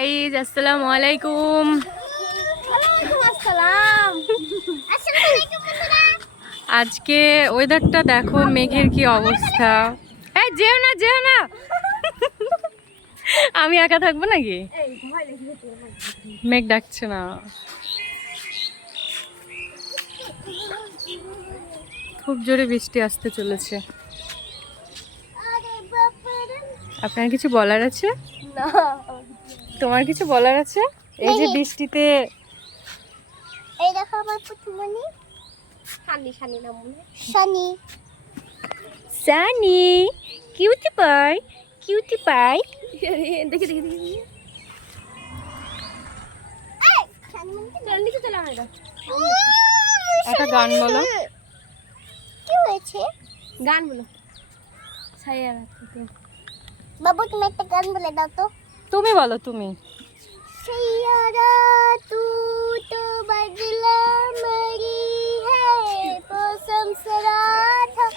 Guys আসসালামু আলাইকুম। আজকে ওয়েদারটা দেখো, মেঘের কি অবস্থা। এই যেও না যেও না, আমি একা থাকবো নাকি? মেঘ ডাকছে না। খুব জোরে বৃষ্টি আসতে চলেছে। আপনার কিছু বলার আছে? না, তোমার কিছু বলার আছে? এই যে বৃষ্টিতে এই দেখো আমার পুতুমণি শানি শানি নাম মনে শানি সানি কিউটি পাই দেখি দেখি দেখি এই শানি মানে গান লিখে চলে আয় একটা গান বলো। কি হয়েছে? গান বলো ছায়া রাতে। বাবু তুমি একটা গান বলে দাও তো। তুমি বলো তুমি। सैयारा तू तो बदला मरी है मौसम सरा था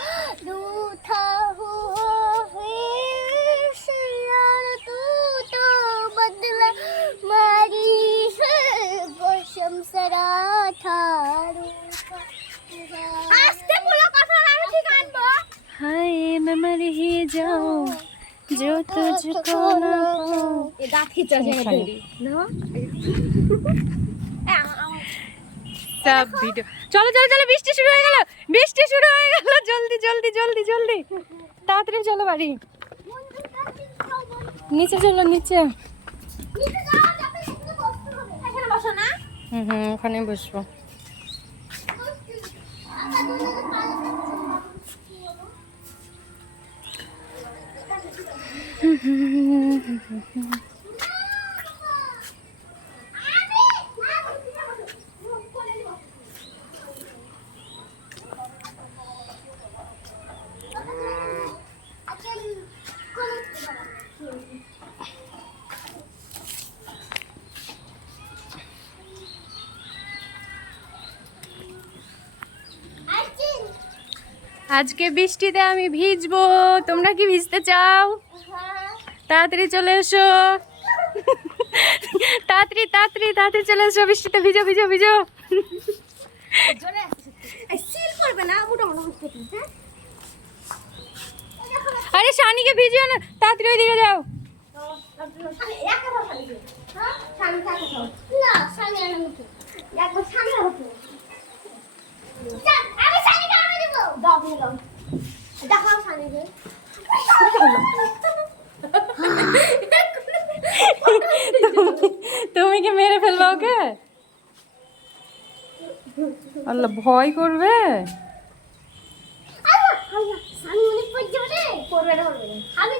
रूठा हुआ है सैयारा तू तो बदला मरी है मौसम सरा था रूठा हुआ। आस्ते बोलो কথা আমি ঠিক আনবো। हाय मैं मर ही जाऊं जो तुझको ना पाऊं। ये गाठी चले तेरी ना सब ভিডিও। চলো চলো চলো, বৃষ্টি শুরু হয়ে গেল, বৃষ্টি শুরু হয়ে গেল। জলদি জলদি জলদি জলদি, তাড়াতাড়ি চলো বাড়ি। নিচে চলো নিচে। ওখানে বসবো। আজকে বৃষ্টিতে আমি ভিজবো, তোমরা কি ভিজতে চাও? তাড়াতাড়ি চলে এসো, তাড়াতাড়ি তাড়াতাড়ি তাড়াতাড়ি চলে এসো, বৃষ্টিতে ভিজো ভিজো ভিজো। সিল করবে না মোটা মোটা হচ্ছে হ্যাঁ। আরে শানিকে ভিজিও না, তাড়াতাড়ি ওইদিকে যাও। তুমি কি মেরে ফেলবা ওকে? আল্লাহ, ভয় করবে। আমি